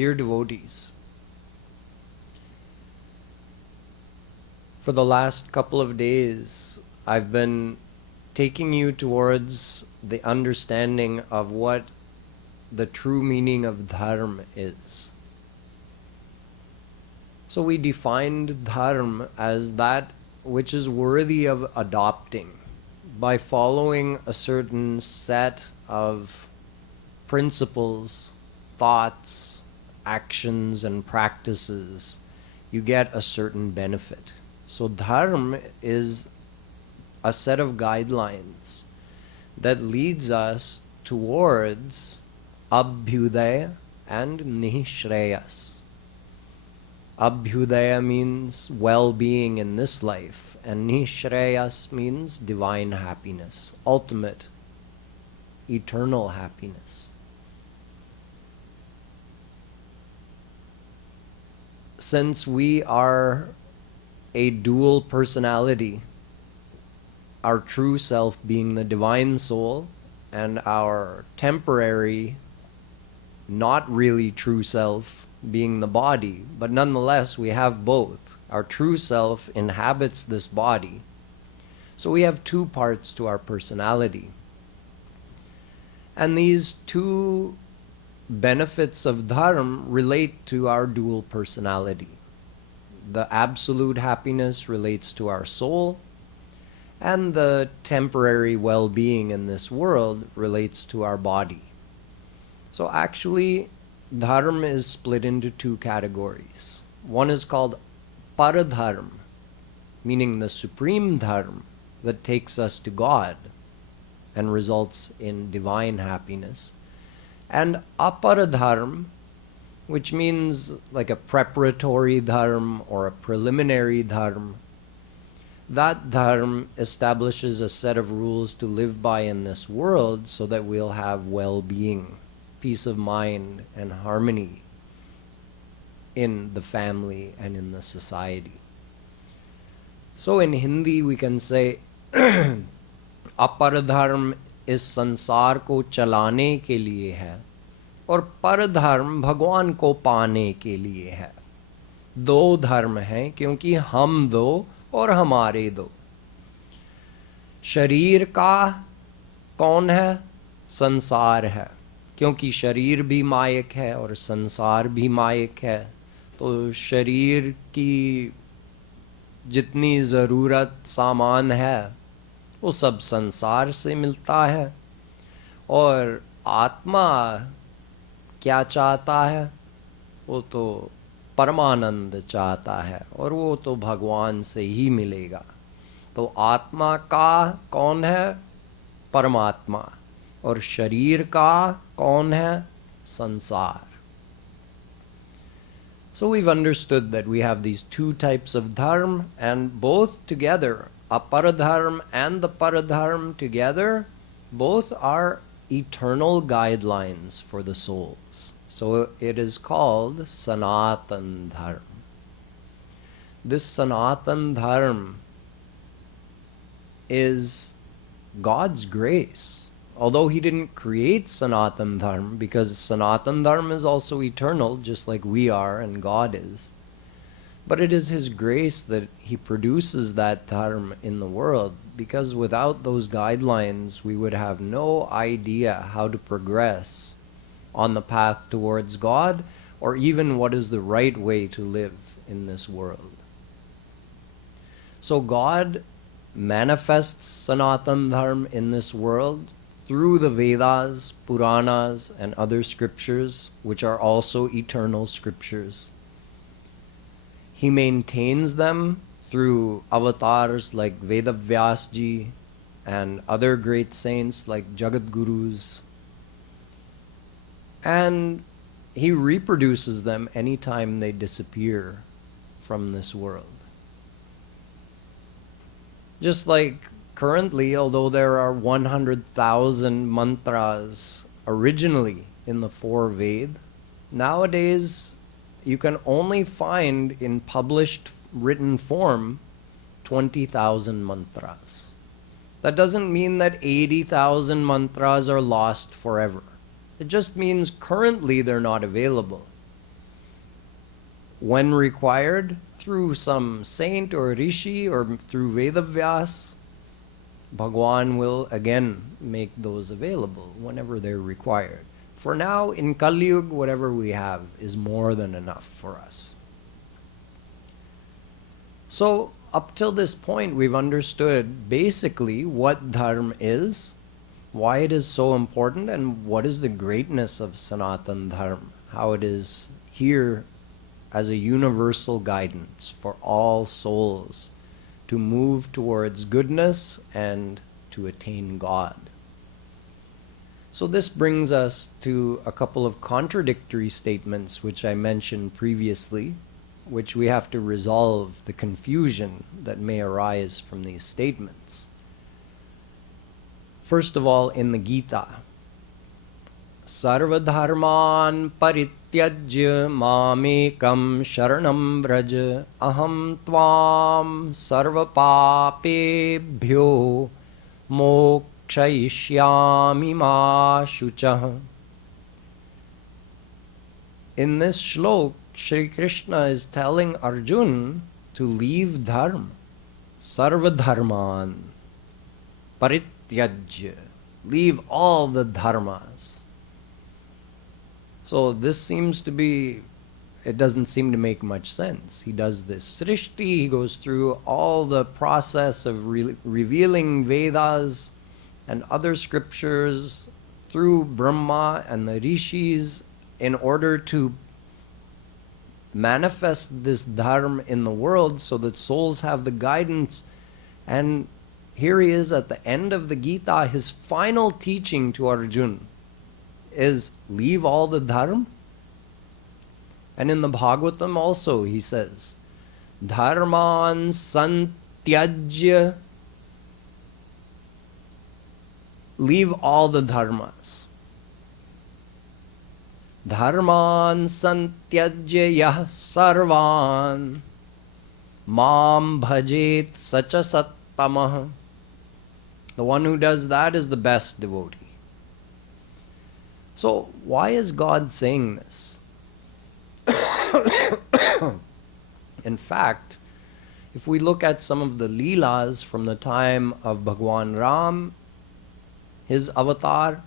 Dear devotees, for the last couple of days, I've been taking you towards the understanding of what the true meaning of Dharm is. So we defined Dharm as that which is worthy of adopting by following a certain set of principles, thoughts, actions, and practices. You get a certain benefit. So Dharm is a set of guidelines that leads us towards Abhyudaya and Nishreyas. Abhyudaya means well-being in this life, and Nishreyas means divine happiness, ultimate, eternal happiness. Since we are a dual personality, our true self being the divine soul, and our temporary, not really true self being the body, but nonetheless we have both. Our true self inhabits this body. So we have two parts to our personality. And these two benefits of Dharm relate to our dual personality. The absolute happiness relates to our soul, and the temporary well-being in this world relates to our body. So actually, Dharm is split into two categories. One is called Paradharm, meaning the supreme Dharm that takes us to God and results in divine happiness. And Aparadharm, which means like a preparatory Dharm or a preliminary Dharm. That Dharm establishes a set of rules to live by in this world so that we'll have well-being, peace of mind, and harmony in the family and in the society. So in Hindi we can say Aparadharm इस संसार को चलाने के लिए है और परधर्म भगवान को पाने के लिए है. दो धर्म हैं क्योंकि हम दो और हमारे दो. शरीर का कौन है? संसार है, क्योंकि शरीर भी मायक है और संसार भी मायक है. तो शरीर की जितनी ज़रूरत सामान है वो सब संसार से मिलता है. और आत्मा क्या चाहता है? वो तो परमानंद चाहता है और वो तो भगवान से ही मिलेगा. तो आत्मा का कौन है? परमात्मा. और शरीर का कौन है? संसार. So we've understood that we have these two types of dharma, and both together, aparadharma and the paradharma together, both are eternal guidelines for the souls. So it is called Sanatan Dharma. This Sanatan Dharma is God's grace. Although He didn't create Sanatan Dharma, because Sanatan Dharma is also eternal, just like we are and God is. But it is His grace that He produces that Dharma in the world, because without those guidelines, we would have no idea how to progress on the path towards God, or even what is the right way to live in this world. So God manifests Sanatan Dharma in this world through the Vedas, Puranas, and other scriptures, which are also eternal scriptures. He maintains them through avatars like Vedavyasji and other great saints like Jagadgurus. And He reproduces them anytime they disappear from this world. Just like currently, although there are 100,000 mantras originally in the four Ved, nowadays you can only find in published written form 20,000 mantras. That doesn't mean that 80,000 mantras are lost forever. It just means currently they're not available. when required, through some saint or rishi or through Vedavyas, Bhagwan will again make those available whenever they're required. For now, in Kali Yuga, whatever we have is more than enough for us. So, up till this point, we've understood basically what Dharm is, why it is so important, and what is the greatness of Sanatan Dharm, how it is here as a universal guidance for all souls to move towards goodness and to attain God. So this brings us to a couple of contradictory statements which I mentioned previously, which we have to resolve the confusion that may arise from these statements. First of all, in the Gita, Sarva dharman parityajya mamekam sharanam vraja aham tvam sarva papebhyo mokshayishyami ma shuchah. In this shlok, Shri Krishna is telling Arjun to leave dharma, sarva dharman, parityajya, leave all the dharmas. So this seems to be, it doesn't seem to make much sense. He does this srishti, he goes through all the process of revealing Vedas and other scriptures through Brahma and the rishis in order to manifest this dharma in the world so that souls have the guidance. And here he is at the end of the Gita, his final teaching to Arjun is leave all the dharma. And in the Bhagwatam also he says, dharman santyajya, leave all the dharmas. Dharman santyajya yah sarvan mam bhajet sacha sattamah. The one who does that is the best devotee. So why is God saying this? In fact, if we look at some of the leelas from the time of Bhagwan Ram, his avatar,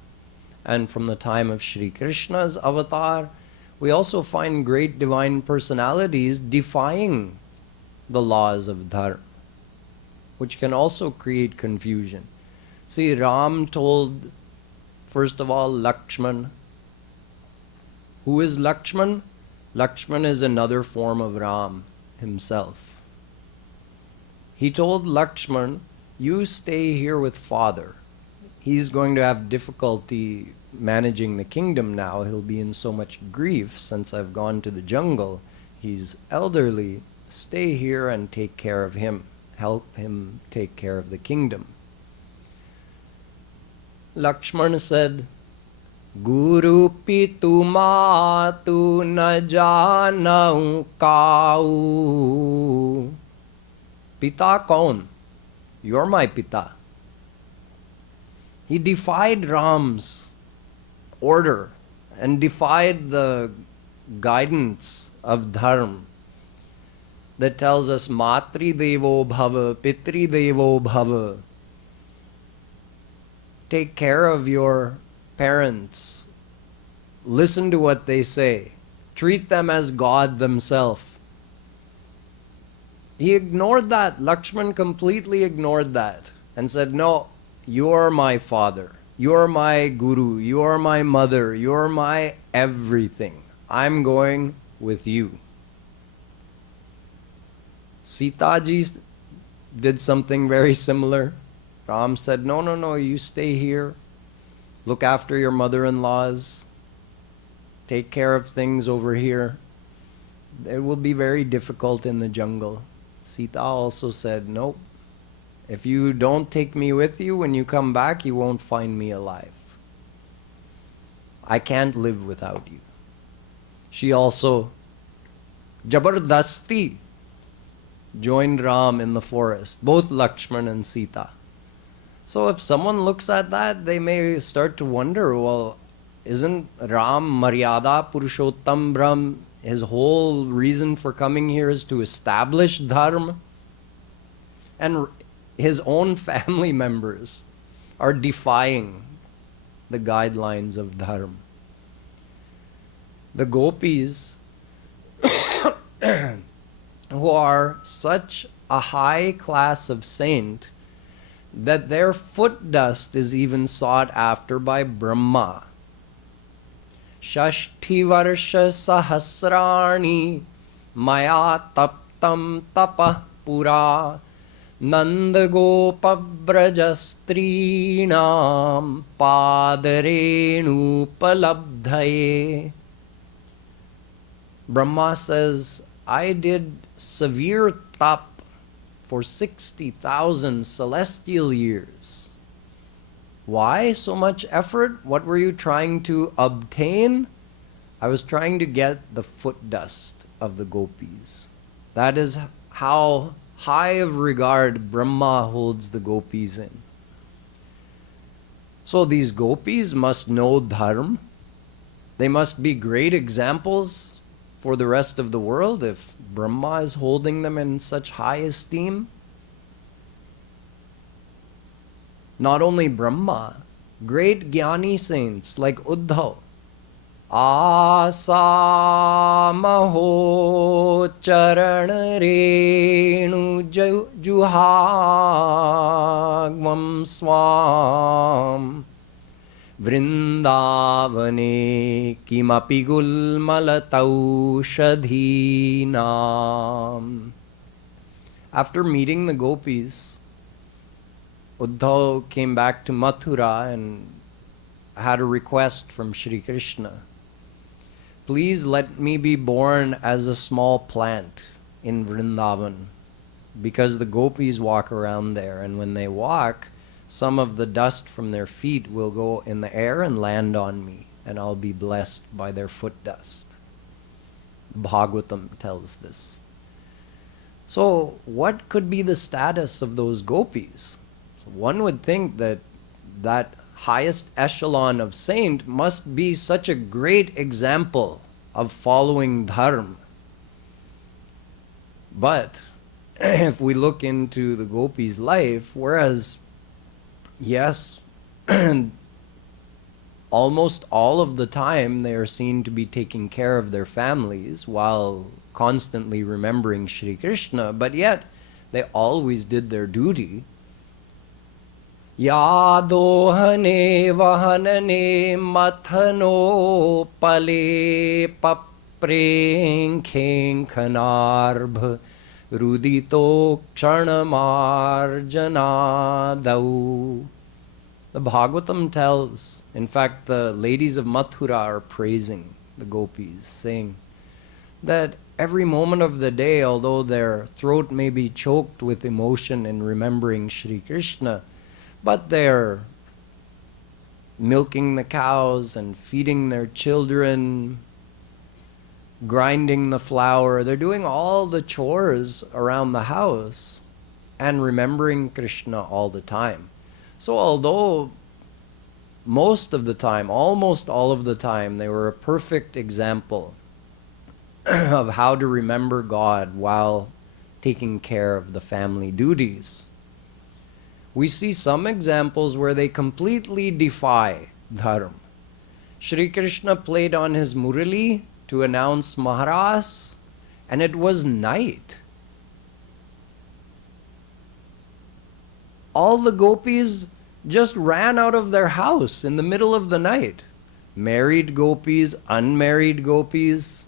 and from the time of Shri Krishna's avatar, we also find great divine personalities defying the laws of Dharma, which can also create confusion. See, Ram told, first of all, Lakshman. Who is Lakshman? Lakshman is another form of Ram himself. He told Lakshman, you stay here with father. He's going to have difficulty managing the kingdom now. He'll be in so much grief since I've gone to the jungle. He's elderly. Stay here and take care of him. Help him take care of the kingdom. Lakshmana said, Guru pitu matu na janau kau. Pita kaun? You're my pita. He defied Ram's order and defied the guidance of Dharma that tells us Matri Devo Bhava, Pitri Devo Bhava. Take care of your parents. Listen to what they say. Treat them as God themselves. He ignored that. Lakshman completely ignored that and said, no, you're my father. You're my guru. You're my mother. You're my everything. I'm going with you. Sita ji did something very similar. Ram said, no, you stay here. Look after your mother-in-laws. Take care of things over here. It will be very difficult in the jungle. Sita also said, nope. If you don't take me with you, when you come back, you won't find me alive. I can't live without you. She also, Jabardasti, joined Ram in the forest, both Lakshman and Sita. So if someone looks at that, they may start to wonder, well, isn't Ram Maryada Purushottam Brahm? His whole reason for coming here is to establish Dharm. And his own family members are defying the guidelines of Dharm. The gopis, who are such a high class of saint that their foot dust is even sought after by Brahma. Shashti varsha sahasrani maya taptam tapah pura Nandagopavrajastreenam padarenu Brahma says, I did severe tap for 60,000 celestial years. Why so much effort? What were you trying to obtain? I was trying to get the foot dust of the gopis. That is how high of regard Brahma holds the gopis in. So these gopis must know Dharm. They must be great examples for the rest of the world if Brahma is holding them in such high esteem. Not only Brahma, great Jnani saints like Uddhav. Asamaho charan renu juhagvam swam vrindavane kimapi gulmalataushadhinam. After meeting the gopis, Uddhav came back to Mathura and had a request from Shri Krishna. Please let me be born as a small plant in Vrindavan, because the gopis walk around there, and when they walk, some of the dust from their feet will go in the air and land on me, and I'll be blessed by their foot dust. Bhagwatam tells this. So what could be the status of those gopis? One would think that that highest echelon of saint must be such a great example of following Dharm. But if we look into the gopis' life, whereas, yes, almost all of the time they are seen to be taking care of their families while constantly remembering Shri Krishna, but yet they always did their duty. Yadohane vahanane mathano pale paprenkheng khanarbh rudito ksanamarjanadau. The Bhagwatam tells, in fact the ladies of Mathura are praising the gopis, saying that every moment of the day, although their throat may be choked with emotion in remembering Shri Krishna, but they're milking the cows and feeding their children, grinding the flour. They're doing all the chores around the house and remembering Krishna all the time. So although most of the time, almost all of the time, they were a perfect example of how to remember God while taking care of the family duties, we see some examples where they completely defy Dharm. Shri Krishna played on his murali to announce Maharas, and it was night. All the gopis just ran out of their house in the middle of the night. Married gopis, unmarried gopis.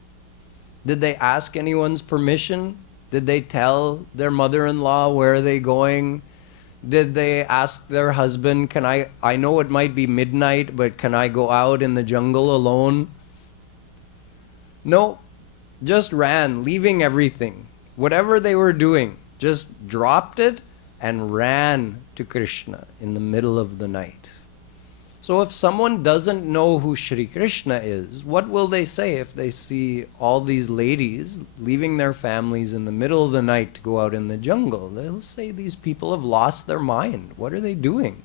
Did they ask anyone's permission? Did they tell their mother-in-law where are they going? Did they ask their husband, I know it might be midnight, but can I go out in the jungle alone? No, just ran, leaving everything. Whatever they were doing, just dropped it and ran to Krishna in the middle of the night. So if someone doesn't know who Shri Krishna is, what will they say if they see all these ladies leaving their families in the middle of the night to go out in the jungle? They'll say these people have lost their mind. What are they doing?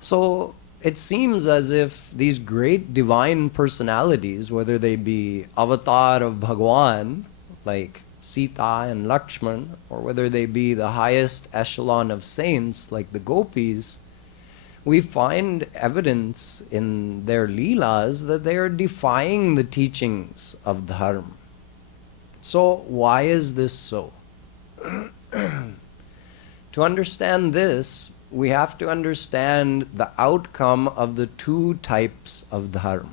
So it seems as if these great divine personalities, whether they be avatar of Bhagwan, like Sita and Lakshman, or whether they be the highest echelon of saints, like the gopis, we find evidence in their leelas that they are defying the teachings of Dharm. So why is this so? To understand this, we have to understand the outcome of the two types of Dharm.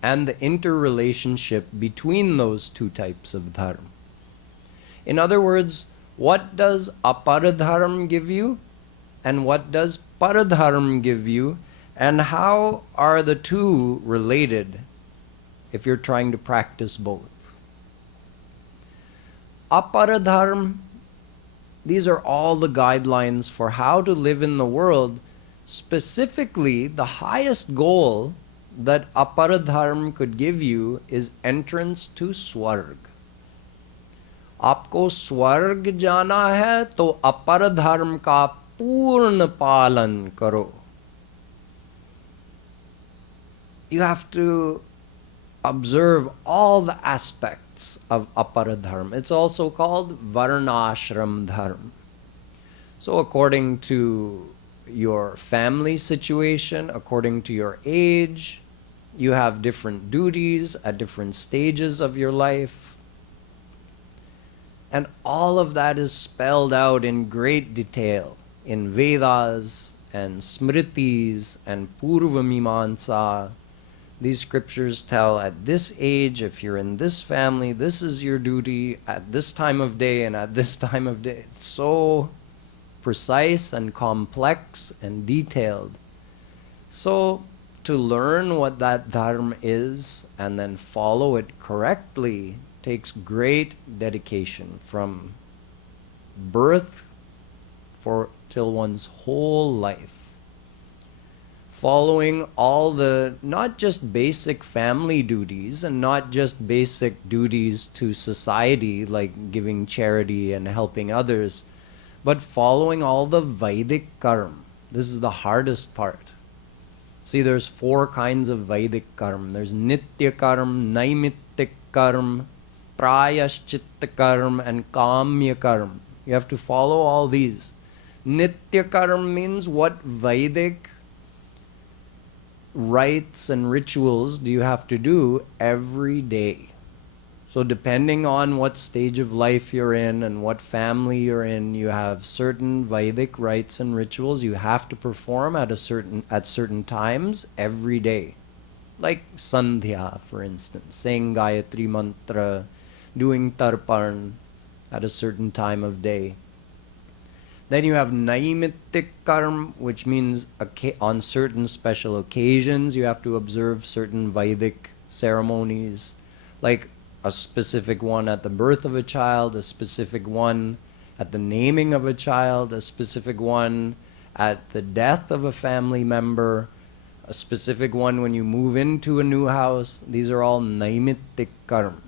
And the interrelationship between those two types of Dharm. In other words, what does aparadharm give you? And what does paradharm give you? And how are the two related if you're trying to practice both? Aparadharm, these are all the guidelines for how to live in the world. Specifically, the highest goal that aparadharm could give you is entrance to Swarg. आपको स्वर्ग जाना है तो अपर धर्म का पूर्ण पालन करो. You have to observe all the aspects of aparadharma. It's also called varnashram dharma. So according to your family situation, according to your age, you have different duties at different stages of your life. And all of that is spelled out in great detail in Vedas and Smritis and Purva Mimamsa. These scriptures tell at this age, if you're in this family, this is your duty at this time of day and at this time of day. It's so precise and complex and detailed. So to learn what that dharma is and then follow it correctly takes great dedication from birth till one's whole life. Following all the, not just basic family duties and not just basic duties to society like giving charity and helping others, but following all the Vedic karma. This is the hardest part. See, there's 4 kinds of Vedic karma. There's Nitya karma, Naimittik karma, Prayashchitta karma, and Kamya karma. You have to follow all these. Nitya karma means what Vedic rites and rituals do you have to do every day. So depending on what stage of life you're in and what family you're in, you have certain Vedic rites and rituals you have to perform at certain times every day. Like Sandhya, for instance, saying Gayatri Mantra, doing Tarpan at a certain time of day. Then you have Naimittik karma, which means on certain special occasions you have to observe certain Vedic ceremonies, like a specific one at the birth of a child, a specific one at the naming of a child, a specific one at the death of a family member, a specific one when you move into a new house. These are all Naimittik karma.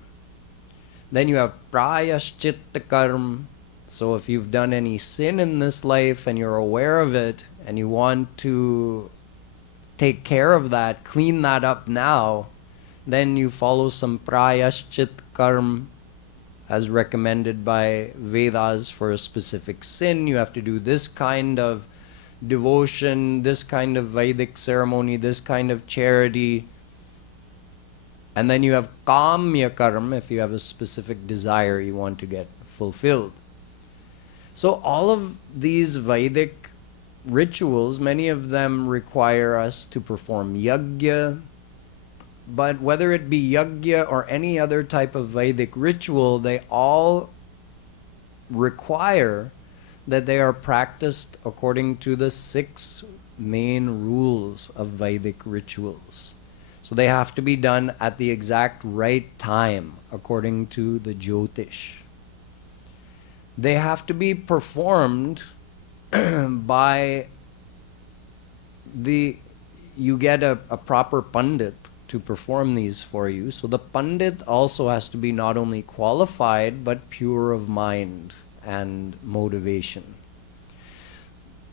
Then you have Prayashchitta karma. So if you've done any sin in this life and you're aware of it and you want to take care of that, clean that up now, then you follow some Prayashchit karma as recommended by Vedas for a specific sin. You have to do this kind of devotion, this kind of Vedic ceremony, this kind of charity. And then you have Kamya karma if you have a specific desire you want to get fulfilled. So all of these Vedic rituals, many of them require us to perform yajna, but whether it be yajna or any other type of Vedic ritual, they all require that they are practiced according to the 6 main rules of Vedic rituals. So they have to be done at the exact right time according to the Jyotish. They have to be performed by you get a proper Pandit to perform these for you. So the Pandit also has to be not only qualified but pure of mind and motivation.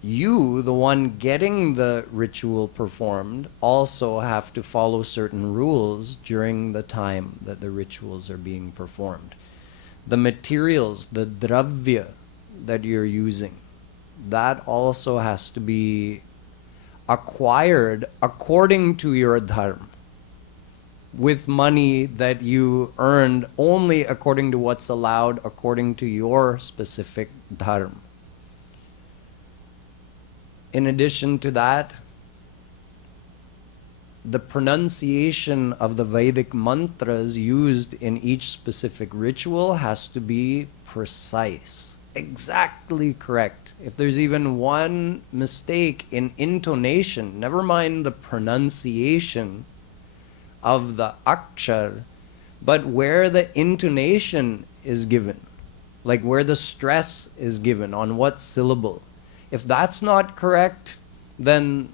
You, the one getting the ritual performed, also have to follow certain rules during the time that the rituals are being performed. The materials, the dravya that you're using, that also has to be acquired according to your dharma, with money that you earned only according to what's allowed according to your specific dharma. In addition to that, the pronunciation of the Vedic mantras used in each specific ritual has to be precise, exactly correct. If there's even one mistake in intonation, never mind the pronunciation of the akshar, but where the intonation is given, like where the stress is given on what syllable, if that's not correct, then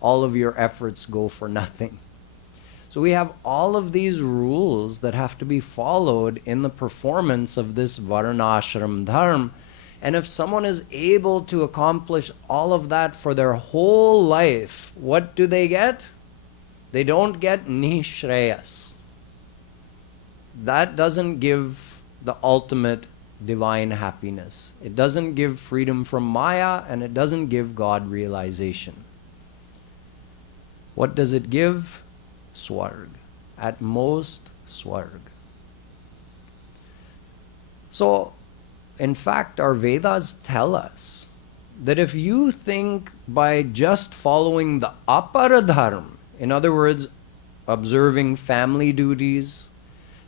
all of your efforts go for nothing. So we have all of these rules that have to be followed in the performance of this varnashram dharma. And if someone is able to accomplish all of that for their whole life, what do they get? They don't get nishreyas. That doesn't give the ultimate divine happiness. It doesn't give freedom from Maya, and it doesn't give God realization. What does it give? Swarg. At most, swarg. So, in fact, our Vedas tell us that if you think by just following the aparadharma, in other words, observing family duties,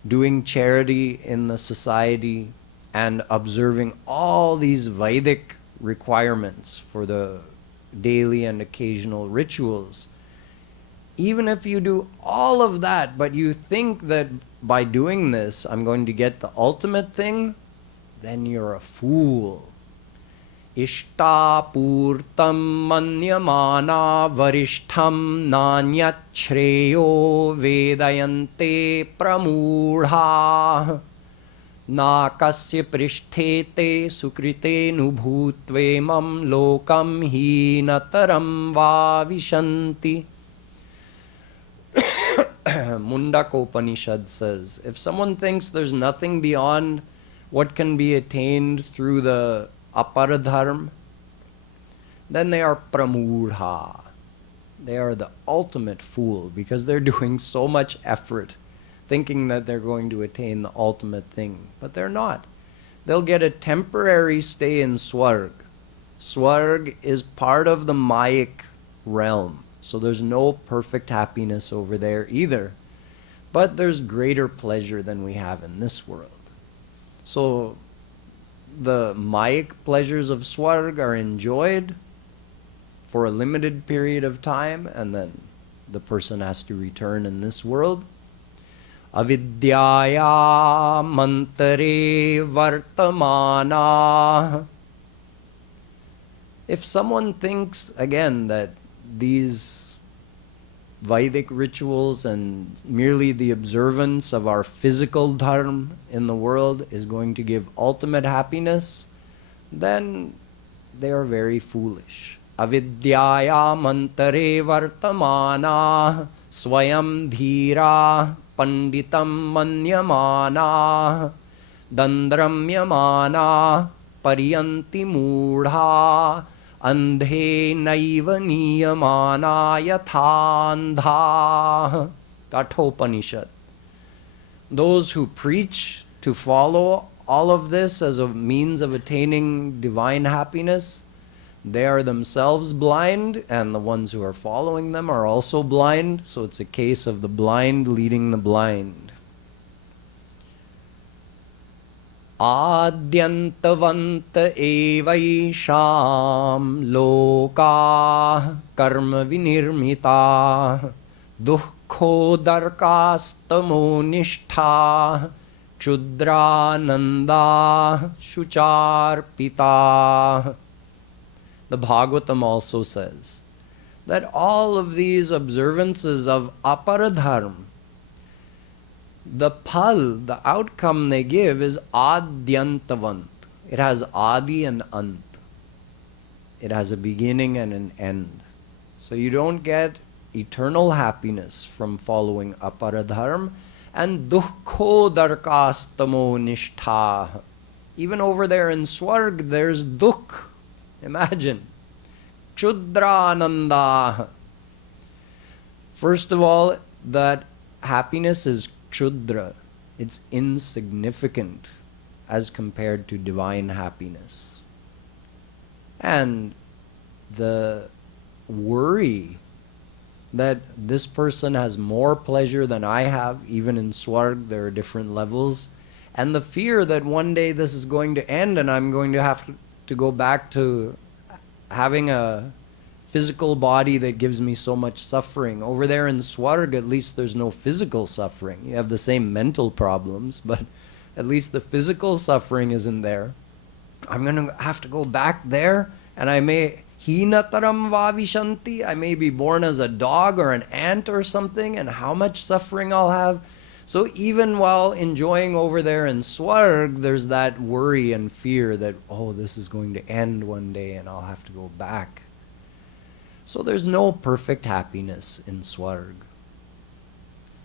doing charity in the society, and observing all these Vedic requirements for the daily and occasional rituals, even if you do all of that, but you think that by doing this I'm going to get the ultimate thing, then you're a fool. Ishtapurtam manyamana varishtham nanyat shreyo vedayante pramudha na kasya pristhete sukrite nubhutvemam lokam hinataram va vishanti. Mundaka Upanishad says, if someone thinks there's nothing beyond what can be attained through the aparadharma, then they are pramudha. They are the ultimate fool, because they're doing so much effort thinking that they're going to attain the ultimate thing, but they're not. They'll get a temporary stay in Swarg. Swarg is part of the Mayic realm, so there's no perfect happiness over there either, but there's greater pleasure than we have in this world. So the Mayic pleasures of Swarg are enjoyed for a limited period of time, and then the person has to return in this world. Avidyaya mantare vartamana. If someone thinks, again, that these Vedic rituals and merely the observance of our physical dharma in the world is going to give ultimate happiness, then they are very foolish. Avidyaya mantare vartamana swayam dhira panditam manyamana dandramyamana paryanti mudha andhe naiva niyamana yathandha. Kathopanishad. Those who preach to follow all of this as a means of attaining divine happiness, they are themselves blind, and the ones who are following them are also blind, so it's a case of the blind leading the blind. Adyantavanta evaisham loka karma vinirmita dukkho darkastamo nishtha chudrananda shucharpita. The Bhagwatam also says that all of these observances of aparadharma, the phal, the outcome they give is adyantavant. It has adi and ant. It has a beginning and an end. So you don't get eternal happiness from following aparadharma. And dukkho darkastamo nishtha. Even over there in Swarg, there's dukh. Imagine. Chudrananda. First of all, that happiness is chudra. It's insignificant as compared to divine happiness. And the worry that this person has more pleasure than I have, even in Swarg, there are different levels, and the fear that one day this is going to end and I'm going to have to go back to having a physical body that gives me so much suffering. Over there in Swarg, at least there's no physical suffering. You have the same mental problems, but at least the physical suffering isn't there. I'm going to have to go back there, and I may hinataram vavishanti, I may be born as a dog or an ant or something, and how much suffering I'll have. So even while enjoying over there in Swarg, there's that worry and fear that, oh, this is going to end one day and I'll have to go back. So there's no perfect happiness in Swarg.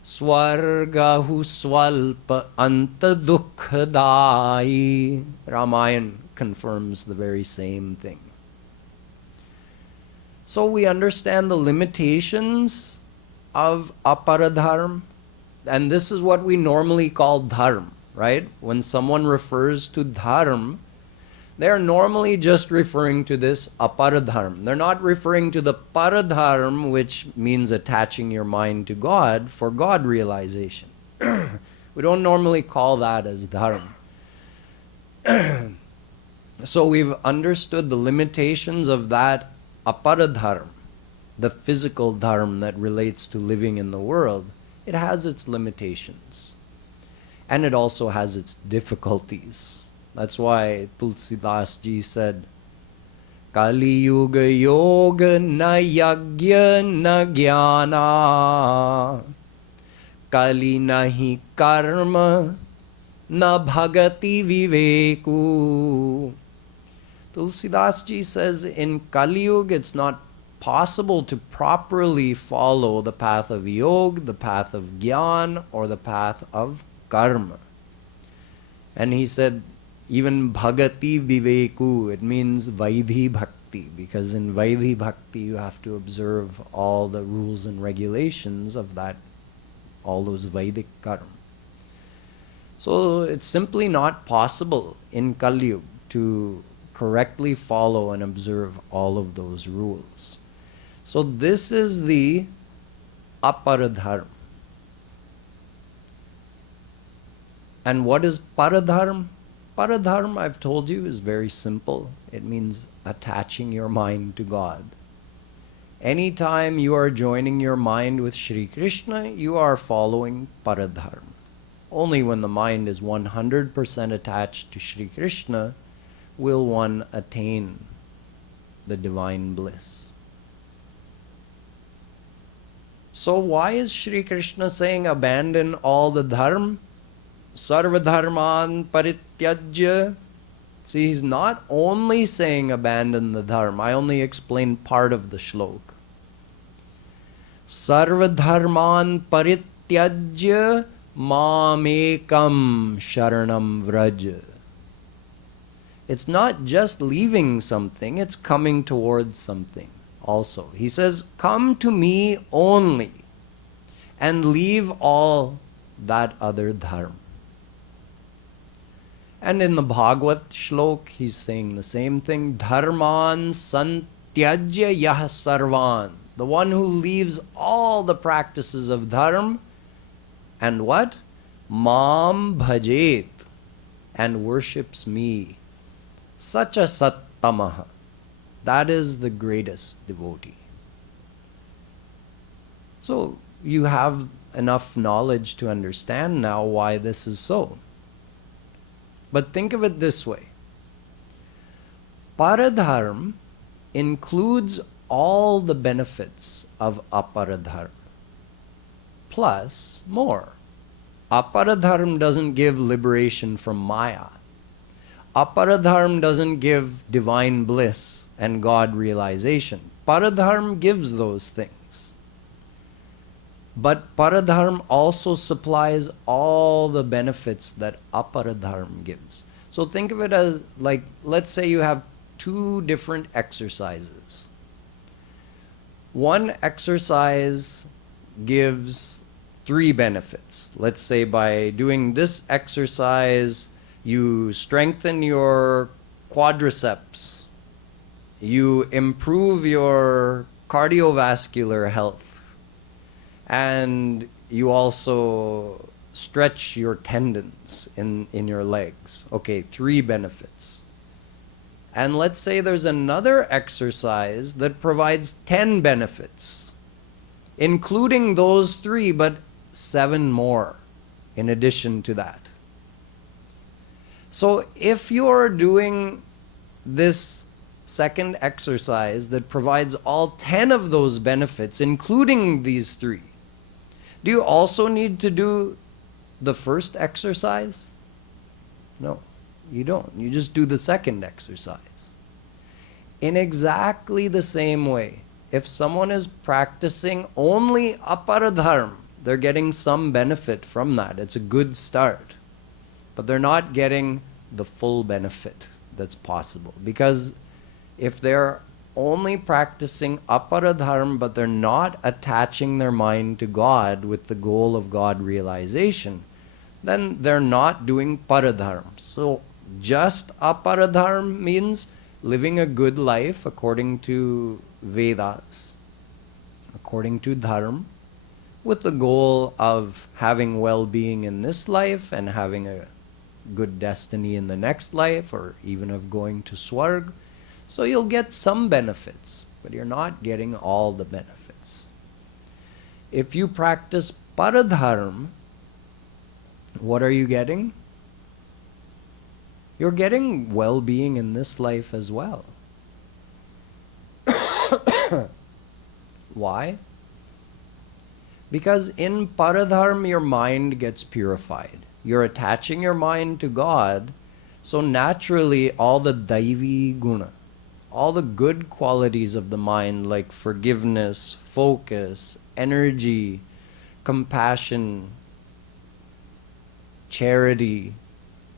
Swargahu swalpa anta dukkhadai. Ramayana confirms the very same thing. So we understand the limitations of aparadharma, and this is what we normally call dharm, right? When someone refers to dharm, they're normally just referring to this aparadharma. They're not referring to the paradharma, which means attaching your mind to God for God realization. We don't normally call that as dharma. So we've understood the limitations of that aparadharma, the physical dharma that relates to living in the world. It has its limitations. And it also has its difficulties. That's why Tulsidas Ji said, Kali Yuga Yoga na yagya na jnana, Kali nahi karma na bhagati viveku. Tulsidas Ji says, in Kali Yuga it's not possible to properly follow the path of yoga, the path of jnana, or the path of karma. And he said, even bhagati viveku, it means vaidhi bhakti, because in vaidhi bhakti you have to observe all the rules and regulations of that, all those Vedic karma. So it's simply not possible in Kali Yuga to correctly follow and observe all of those rules. So this is the aparadharma. And what is paradharma? Paradharma, I've told you, is very simple. It means attaching your mind to God. Anytime you are joining your mind with Shri Krishna, you are following paradharma. Only when the mind is 100% attached to Shri Krishna will one attain the divine bliss. So why is Shri Krishna saying abandon all the dharma? Sarva dharman parityajya. See, he's not only saying abandon the dharma. I only explained part of the shlok. Sarva dharman parityajya mamekam sharanam vraja. It's not just leaving something, it's coming towards something also. He says, come to me only and leave all that other dharma. And in the Bhagavad shlok, he's saying the same thing. Dharman santyajya yah sarvan. The one who leaves all the practices of dharma and what? Mam bhajet, and worships me. Sacha sattamaha. That is the greatest devotee. So you have enough knowledge to understand now why this is so. But think of it this way. Paradharma includes all the benefits of aparadharma, plus more. Aparadharma doesn't give liberation from Maya. Aparadharm doesn't give divine bliss and God realization. Paradharm gives those things. But paradharm also supplies all the benefits that aparadharm gives. So think of it as like, let's say you have two different exercises. One exercise gives 3 benefits. Let's say by doing this exercise, you strengthen your quadriceps, you improve your cardiovascular health, and you also stretch your tendons in your legs. Okay, 3 benefits. And let's say there's another exercise that provides 10 benefits, including those 3, but 7 more in addition to that. So if you're doing this second exercise that provides all 10 of those benefits, including these 3, do you also need to do the first exercise? No, you don't. You just do the second exercise. In exactly the same way, if someone is practicing only aparadharm, they're getting some benefit from that. It's a good start. But they're not getting the full benefit that's possible. Because if they're only practicing aparadharm, but they're not attaching their mind to God with the goal of God realization, then they're not doing paradharm. So just aparadharm means living a good life according to Vedas, according to Dharm, with the goal of having well-being in this life and having a good destiny in the next life, or even of going to Swarg. So you'll get some benefits, but you're not getting all the benefits. If you practice paradharm, what are you getting? You're getting well-being in this life as well. Why? Because in paradharm your mind gets purified. You're attaching your mind to God, so naturally all the daivi guna, all the good qualities of the mind like forgiveness, focus, energy, compassion, charity,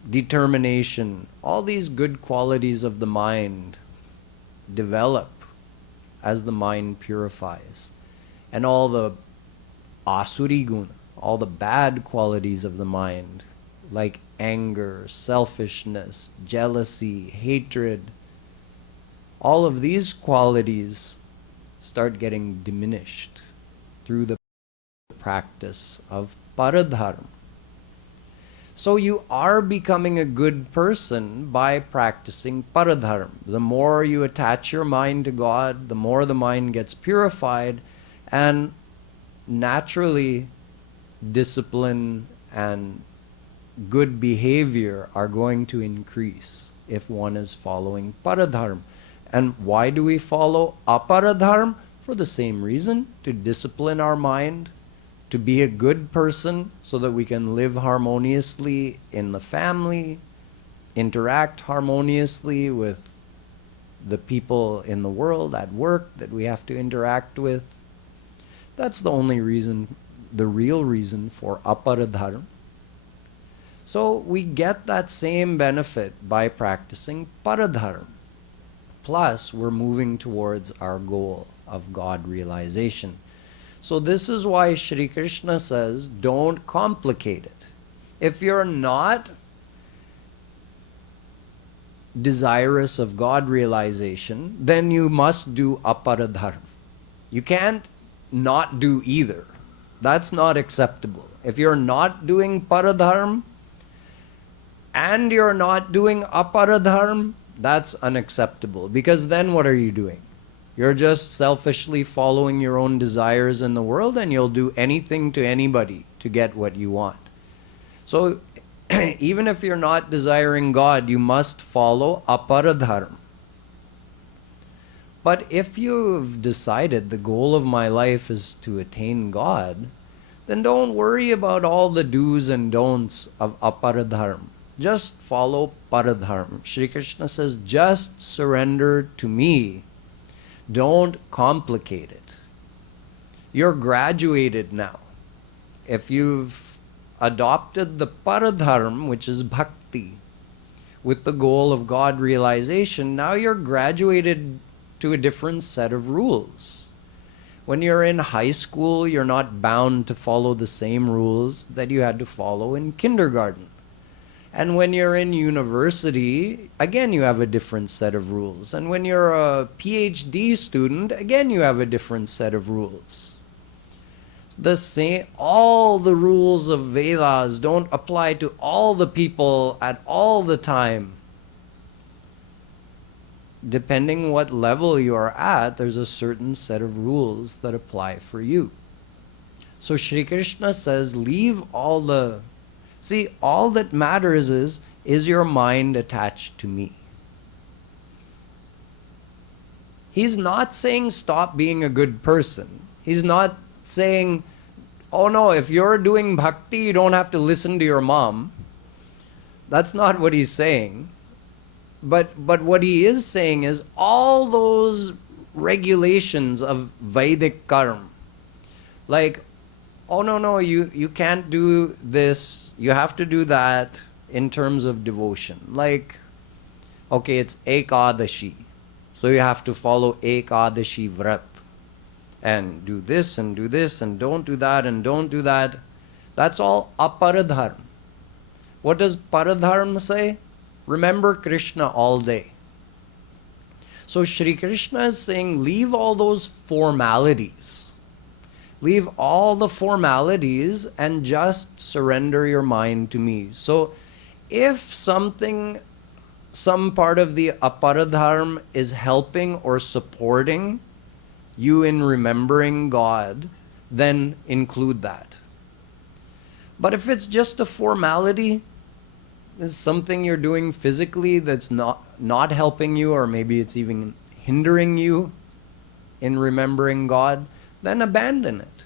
determination, all these good qualities of the mind develop as the mind purifies. And all the asuri guna, all the bad qualities of the mind, like anger, selfishness, jealousy, hatred, all of these qualities start getting diminished through the practice of paradharm. So you are becoming a good person by practicing paradharm. The more you attach your mind to God, the more the mind gets purified, and naturally discipline and good behavior are going to increase if one is following paradharm. And why do we follow aparadharm? For the same reason, to discipline our mind, to be a good person so that we can live harmoniously in the family, interact harmoniously with the people in the world, at work that we have to interact with. That's the only reason, the real reason for aparadharm. So we get that same benefit by practicing paradharm. Plus, we're moving towards our goal of God realization. So this is why Shri Krishna says, don't complicate it. If you're not desirous of God realization, then you must do aparadharm. You can't not do either. That's not acceptable. If you're not doing paradharm and you're not doing aparadharm, that's unacceptable. Because then what are you doing? You're just selfishly following your own desires in the world, and you'll do anything to anybody to get what you want. So even if you're not desiring God, you must follow aparadharm. But if you've decided the goal of my life is to attain God, then don't worry about all the do's and don'ts of aparadharm. Just follow paradharma. Shri Krishna says, just surrender to me. Don't complicate it. You're graduated now. If you've adopted the paradharma, which is bhakti, with the goal of God realization, now you're graduated to a different set of rules. When you're in high school, you're not bound to follow the same rules that you had to follow in kindergarten. And when you're in university, again, you have a different set of rules. And when you're a PhD student, again, you have a different set of rules. The same, all the rules of Vedas don't apply to all the people at all the time. Depending what level you're at, there's a certain set of rules that apply for you. So Shri Krishna says, leave all the... See, all that matters is your mind attached to me. He's not saying stop being a good person. He's not saying, oh no, if you're doing bhakti, you don't have to listen to your mom. That's not what he's saying. But what he is saying is all those regulations of Vedic karma, like, oh no, you can't do this, you have to do that in terms of devotion. Like, okay, it's Ekadashi, so you have to follow Ekadashi Vrat, and do this and do this, and don't do that and don't do that. That's all aparadharma. What does paradharma say? Remember Krishna all day. So Shri Krishna is saying, leave all those formalities. Leave all the formalities and just surrender your mind to me. So if some part of the aparadharma is helping or supporting you in remembering God, then include that. But if it's just a formality, it's something you're doing physically that's not helping you, or maybe it's even hindering you in remembering God, then abandon it.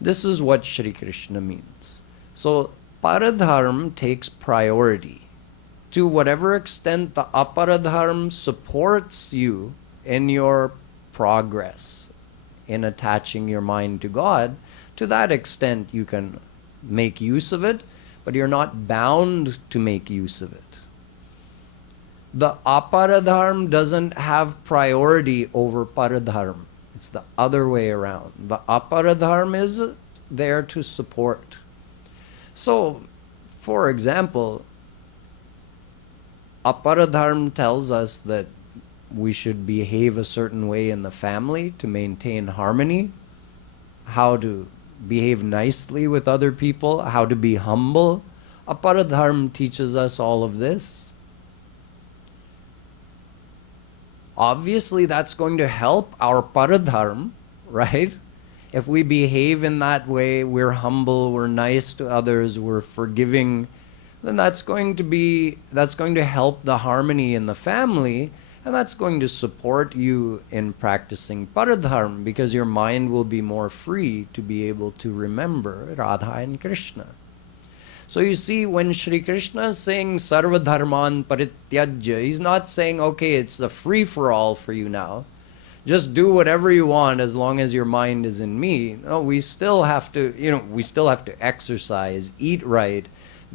This is what Shri Krishna means. So paradharma takes priority. To whatever extent the aparadharma supports you in your progress in attaching your mind to God, to that extent you can make use of it, but you're not bound to make use of it. The aparadharma doesn't have priority over paradharma. It's the other way around. The aparadharma is there to support. So, for example, aparadharma tells us that we should behave a certain way in the family to maintain harmony, how to behave nicely with other people, how to be humble. Aparadharma teaches us all of this. Obviously, that's going to help our paradharma, right? If we behave in that way, we're humble, we're nice to others, we're forgiving, then that's going to help the harmony in the family, and that's going to support you in practicing paradharma, because your mind will be more free to be able to remember Radha and Krishna. So you see, when Shri Krishna is saying sarva dharman parityajya, he's not saying, okay, it's a free-for-all for you now. Just do whatever you want as long as your mind is in me. No, we still have to exercise, eat right,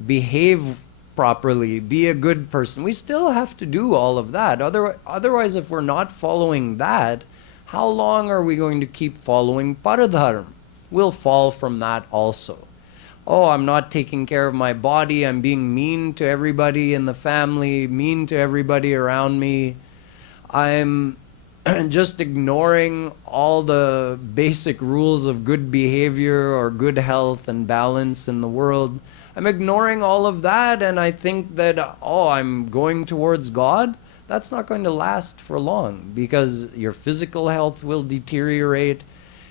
behave properly, be a good person. We still have to do all of that. Otherwise, if we're not following that, how long are we going to keep following paradharma? We'll fall from that also. Oh, I'm not taking care of my body, I'm being mean to everybody in the family, mean to everybody around me. I'm just ignoring all the basic rules of good behavior or good health and balance in the world. I'm ignoring all of that, and I think that, I'm going towards God. That's not going to last for long, because your physical health will deteriorate,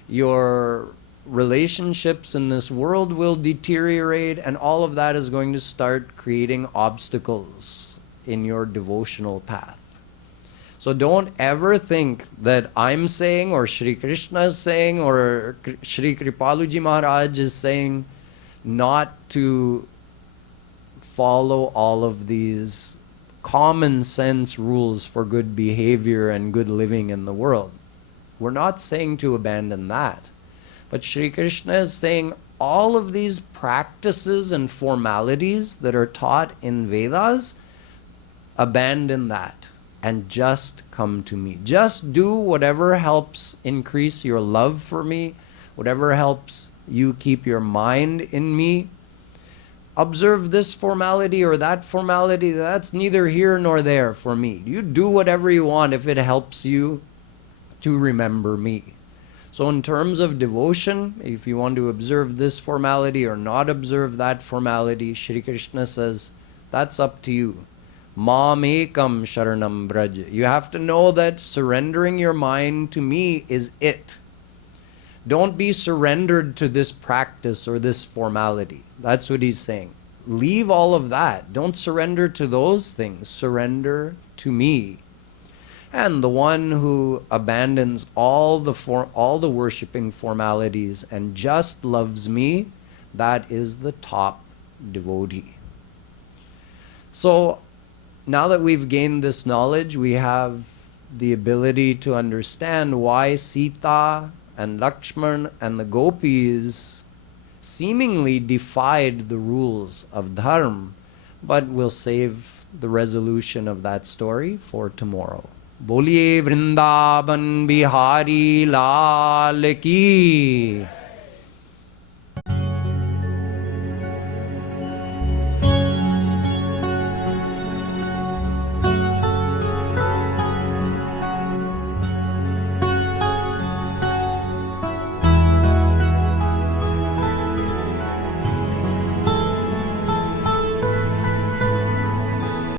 your relationships in this world will deteriorate, and all of that is going to start creating obstacles in your devotional path. So don't ever think that I'm saying, or Shri Krishna is saying, or Shree Kripaluji Maharaj is saying not to follow all of these common sense rules for good behavior and good living in the world. We're not saying to abandon that. But Shri Krishna is saying all of these practices and formalities that are taught in Vedas, abandon that and just come to me. Just do whatever helps increase your love for me, whatever helps you keep your mind in me. Observe this formality or that formality, that's neither here nor there for me. You do whatever you want if it helps you to remember me. So in terms of devotion, if you want to observe this formality or not observe that formality, Shri Krishna says, that's up to you. Mam ekam sharanam vraj. You have to know that surrendering your mind to me is it. Don't be surrendered to this practice or this formality. That's what he's saying. Leave all of that. Don't surrender to those things. Surrender to me. And the one who abandons all the worshipping formalities and just loves me, that is the top devotee. So now that we've gained this knowledge, we have the ability to understand why Sita and Lakshman and the gopis seemingly defied the rules of Dharm, but we'll save the resolution of that story for tomorrow. Boliye Vrindavan Bihari Lal Ki